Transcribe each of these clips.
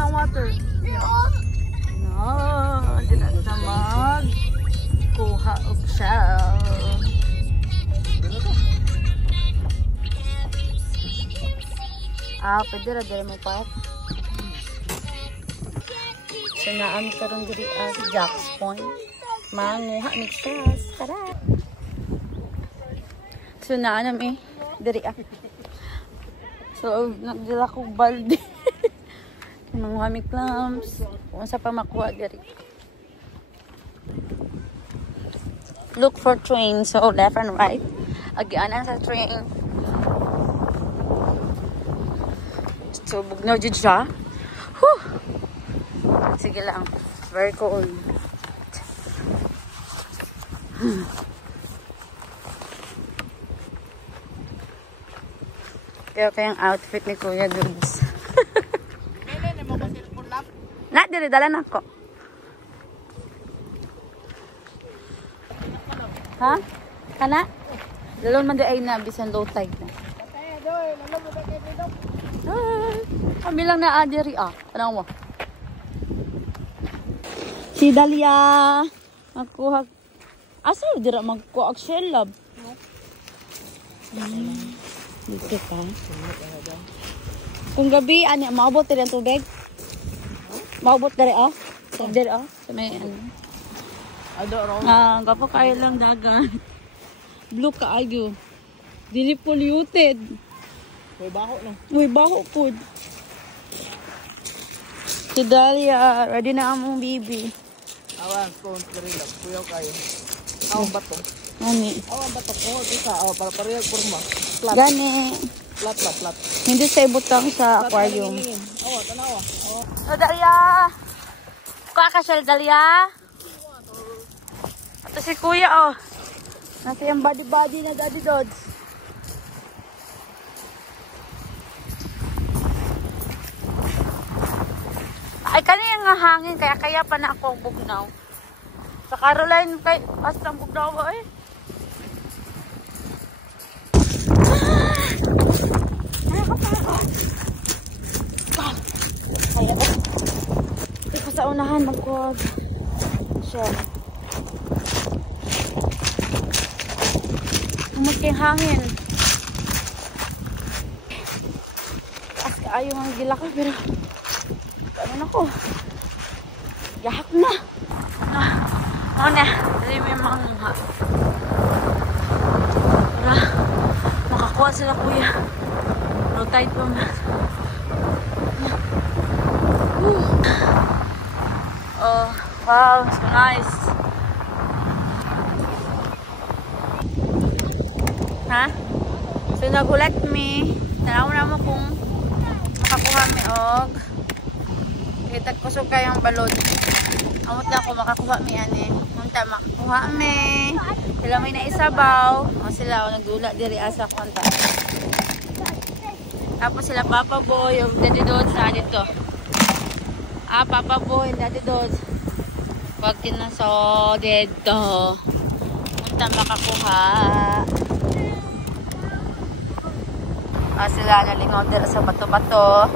ng water. No, di na ito magkuha og shell. Pwede ra dali mo pa. So naan karon diri sa Jack's Point. Manguha mixas. Tara. So naan diri So nagdala ko balde. Manguha mi clams. Unsa pa makuha diri. Look for train. So left and right. Agianan sa train. So, bugnaw dyan siya. Whew! Sige lang. Very cold. Kaya kayang outfit ni Kuya Dudes. Na, dili, dala na ako. Ha? Kana? Dalawang man di ay na, bisan low tide na. Kami lang na adiri Ano mo? Si Dalia. Magkuha. Asa dira magkuha og shell lab? Dito pa. Kung gabi ani maabot diri ang tubig? Maabot diri Diri sa may ano. Gapo kayo lang dagat. Blue kaayo. Dili polluted. Uy, baho na. Uy, baho po. Si Dalia, ready na among bibi. Awan, scones ka rin lang. Kuyaw kayo. Awan bato. Ani. Awan bato. Oh, isa. Para parehag porma. Flat. Gani. Flat ba, flat. Hindi sa ibutang sa aquarium. Awan, tanawa. So, Dalia. Kuha ka siya, Dalia. Ito si Kuya, Nasa yung body na Daddy Dodds. Ay, kanina nga hangin, kaya pa na ako ang bugnaw. Sa Caroline, basta ang bugnaw ay. Kaya ba? Ito ko sa unahan, magkuwag. Siya. Umagking hangin. Taas ka ayaw ang gila ko, pero ano ko? Yahak na. Ano na? Dali may mangha. Para makakuha sila Kuya. No tide pa man. Oh, wow, so nice. Ha? So nagulat mi. Tanaw na mo kung makakuha mi og kitag kusog kayang balod. Amot lang ako makakuha mi ani. Munta makakuha mi. Sila may naisabaw. O sila nagdula diri asa konta. Tapos sila Papa Boy o Daddy Dodds na dito. Papa Boy, Daddy Dodds. Wag kinaso dito. Munta makakuha. Sila nalingaw dito sa bato-bato.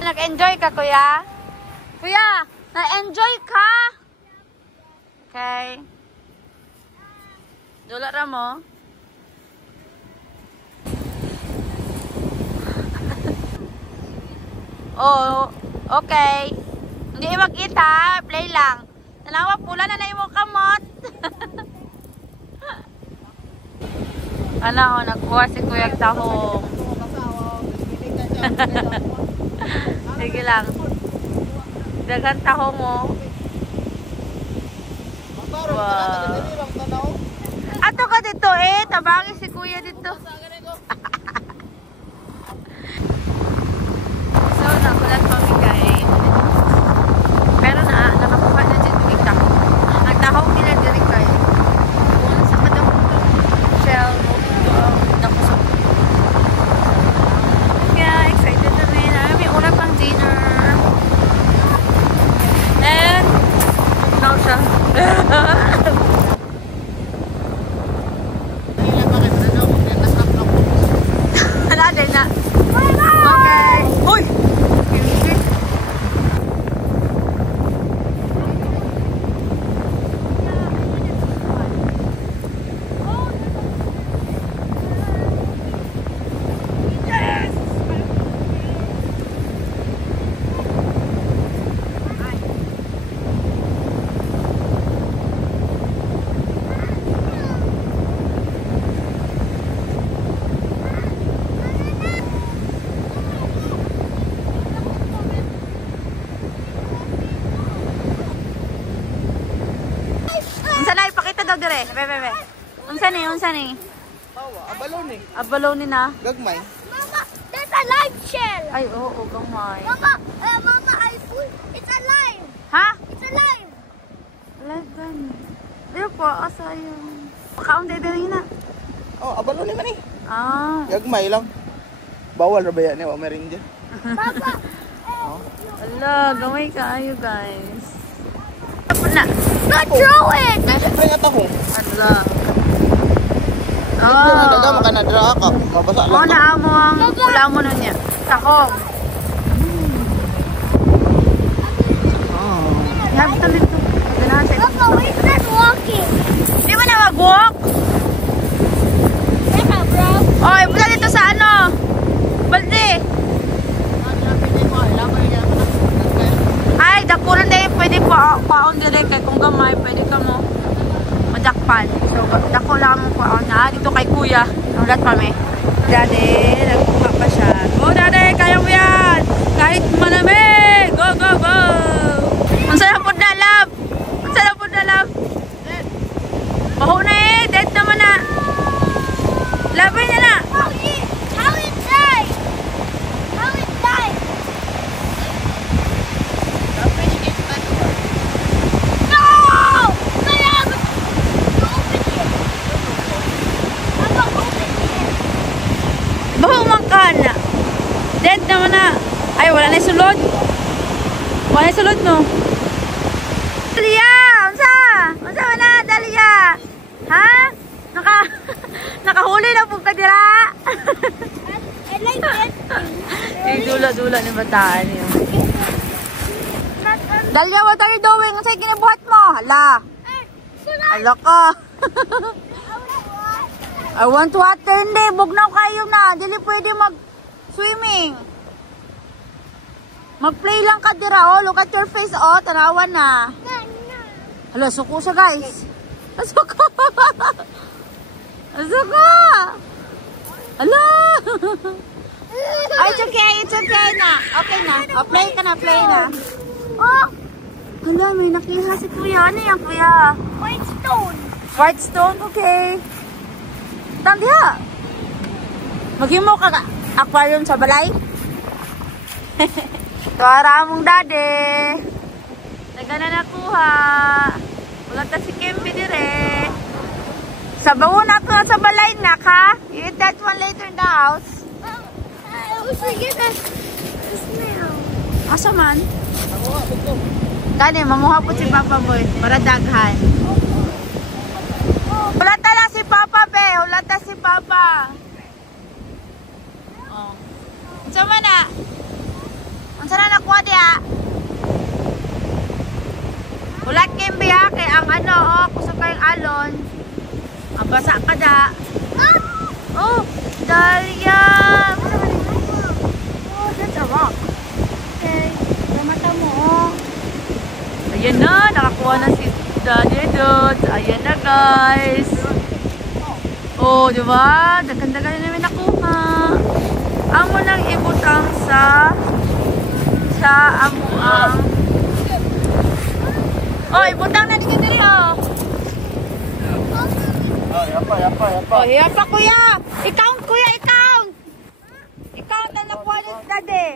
Nag-enjoy ka, Kuya? Kuya, na-enjoy ka? Okay. Dula ra mo. Oh, okay. Hindi makita, play lang. Tanawa, pula na yung kamot. Ano, nagkuha si Kuya Tahong. Sige lang. Dagan tahong mo. Wow. Ato ka dito tabangi si Kuya dito. So, nagulat kami guys. Pero nakakuha na dyan yung tahong. Ang tahong nila diri kayo. Kung sa kadang shell, nakusok. Kaya excited na rin. May una pang dinner. And, now siya. Be. Unsa ni? Tawa, abalon eh. Abalo ni na. Gagmay. Mama, there's a live shell. Ay, oo, gamay. Mama, I put it's alive. Ha? It's alive. Live gani. Ayaw po, asa yung... Makaon dede na. Oh, abalon ni man eh. Ah. Gagmay lang. Bawal ra ba yan eh, wa meron dyan. Papa, Ala, gamay kaayo guys. Na. not throw it. Ay, nga taho. Ala. Daga Oh. makanadra ka. Mabasa Oh, lang. naamo ang wala mo nun niya. Takong. Oh. Yabitan dito. Ganahan sa Papa, we're not walking. Di mo na mag-walk? Yeah, bro. Oh, ipunta dito sa ano? Balde. Ay, dakuran dahil pwede paon dire kay kung gamay, pwede ka mo madakpan. So, dako lang mo paon na. Dito kay kuya. Ulat kami. Dade, nagkuha pa siya. Go, dade, kaya mo yan. Kahit malamig. Go, go, go. Ang sarap po na, love. Ang sarap po na, love. Baho na eh. Dead naman na. Labay niya na. How it died? How it died? No! But open it. Papa, open it. Baho man ka na. Dead naman na. Ay, wala na yung sulod. Wala na yung sulod, no? Dalia! Unsa? Unsa man na, Dalia? Ha? Nakahuli na po ka dira. I like it. Yung dula-dula ni bataan yun. Dalia, what are you doing? Unsa yung kinabuhat mo? Hala. Hala ka. I want water. Hindi, bugnaw kayo na. Dili pwede mag-swimming. Mag-play lang ka dira. Oh, look at your face. Oh, tanawan na. Hala, suko siya guys. Suko. Suko. Hala. Ay, it's okay na. Okay na. Oh, play ka na, play na. Oh. Hala, may nakiha si kuya. Ano yan, kuya? White stone. White stone, okay. Tandiha. Maghimo ka aquarium sa balay? Tuwara mong dade. Naga na nakuha. Wala ta si Kimby dire. Sabaw na to sa balay na ka. You eat that one later in the house. I wish I get a smell. Asa man? Tani, mamuha po si Papa Boy para daghan. Hulata lang si Papa, be. Hulata si Papa. Oh. Unsa man na? Unsa na nakuha diya? Hulat Kimby ha, kay ang ano, oh, kusog kayong alon. Ang basa ka da. Oh, Dalia. Oh, that's a rock. Okay, mata mo, oh. Ayan na, nakakuha na si Daddy Dot. Ayan na, guys. Oh, di ba? Dagan-dagan na namin nakuha. Amo nang ibutang sa amuang. Oh, ibutang na dito dito. Oh, yapa. Oh, yapa, kuya. I-count, kuya, i-count. I-count na nakuha ni Daddy.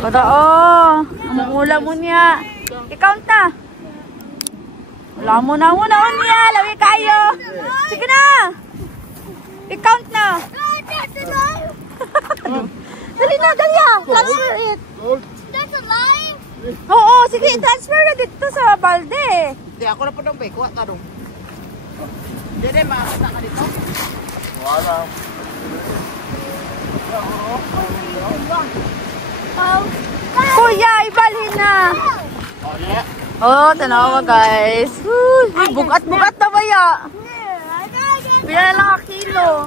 Kada, oh. Ang ula mo niya. I-count na. Wala mo na niya. Lawi kayo. Sige na. I-count na. That's alive. Dali na, Dalia. Transfer it. That's alive. Oo, sige. Transfer na dito sa balde. Di ako na po ng bay. Kuha tarong. Dede, makakita ka dito? Wala. Kuya, ibalhin na. Oh, yeah. Oh, tanawa guys. Bugat-bugat na ba ya? Pila na lang ang kilo.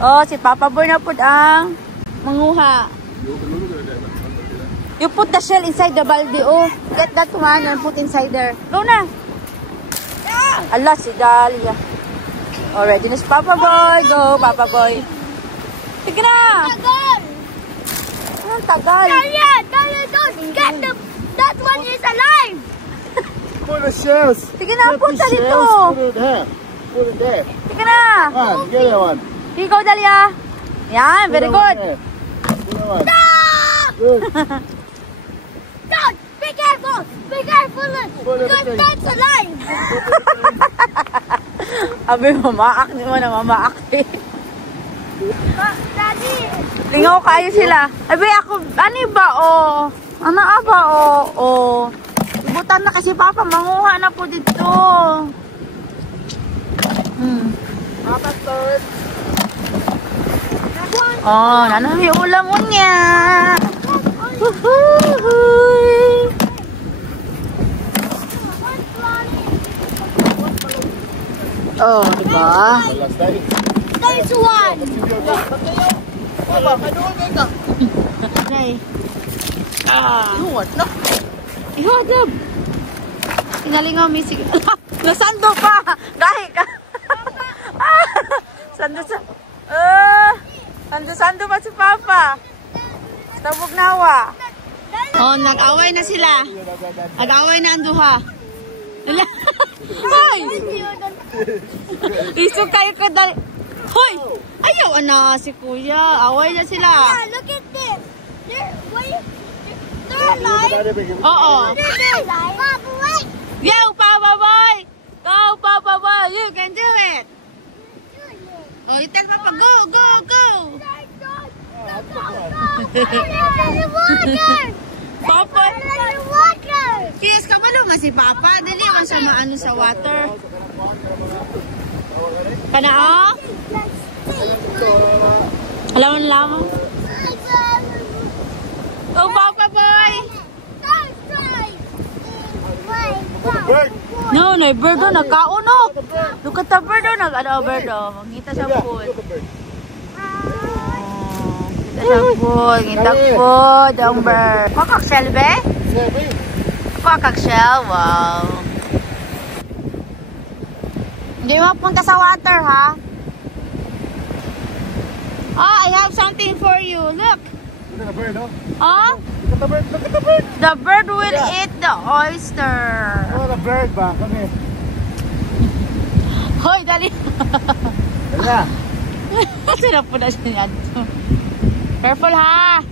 Oh, si Papa Boy na po ang manguha. You put the shell inside the balde. Oh, get that one and put inside there. Go na. Allah, si Dalia. Oh, ready na si Papa Boy. Go, Papa Boy. Sige na. Tagal. Ang tagal. Dalia, don't get the. That one is alive. Put the shells. Sige na, Get punta the dito. shells, put it there. Put it there. Sige na. Come on, get that one. Ikaw, Dalia. Yan, very Put that one good. there. Put that one. Stop! Good. Dad, be careful! Be careful! Put it Because there. that's alive! Abi, mamaak. Di mo na mamaak eh. Daddy! Lingaw kayo sila. Abi, ako, ano ba, oh? Ano ba, oh? Oh. Ibutan na kasi Papa, manguha na po dito. Papa, third. Oh, nanami ulam mo niya. Woohoo! Oh, diba? Last day. There's one! Papa, manuol kayo ka. Okay. Ihuwat na. Ihadab. Tinalingaw mi sige. Nasando pa. Gahi ka. Sando sa. Sando pa si Papa. Tabog nawa. Oh, nag-away na sila. Nag-away na ang duha. Hoy! Isog kayo ka dali. Hoy! Ayaw na si Kuya. Away na sila. Yeah, look at this! They're alive! Oo. They're alive! Papa, wait! Yo, Papa Boy! Go, Papa Boy! You can do it! Oh, you tell Papa, go, go, go! Papa! Yes, kamalo nga si Papa. Dali man siya maano sa water. Kana, oh? Alam mo lamang? Oh, Papa Boy! Bird. No, no, bird o, nagkauno. Look at the bird o, bird o. Mangita sa food. Ngita sa food, ngita food, ang bird. Ako kakshell, be? Seven. Ako kakshell, wow. Hindi mo punta sa water, ha? Oh, I have something for you. Look. Look at the bird, no? Oh, Look at the bird. Look at the bird. the bird will eat the oyster. Oh, the bird ba? Come here. Hoy, dali. Dali na. Sarap po na siya. Careful, ha?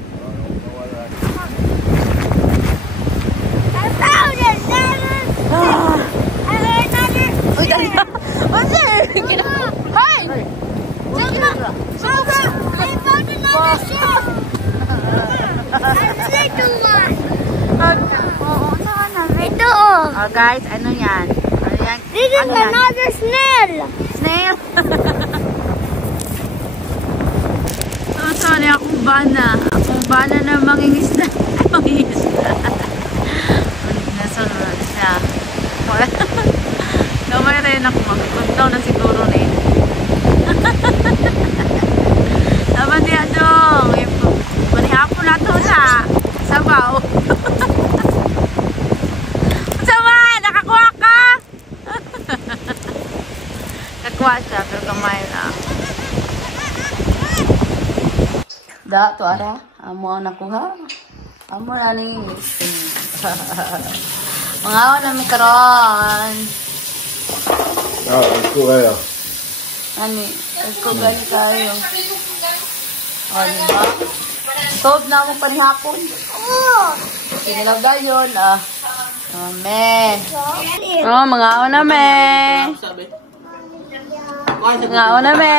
I found it! Ah. I heard another Uy, dali. What's it? Hoy! Hey. Papa, I found another shell! A little one! Oo, na. Ito! Oh, guys, ano yan? Ano yan? This is Ano yan? another snail! Snail? Oh, sorry, akong bana. Akong bana na mangingisda. Mangingisda. Nasunod siya. Gamay rin ako. Magpuntaw na siguro na eh. Dapat niya dong. Manihapon na to na. Sabaw. Sama! Nakakuha ka! Nakakuha siya, pero kamay na. Da, to ara. Amo ang nakuha. Amo na ni. Mga ako na may karoon. Oh, let's go there. Ani, let's go guys tayo. O, diba? Solve na akong panihapon. Oh! Sinalaga yun, ah. Amen. Oh, mga ako na, me. Sabi. Mga ako na, me.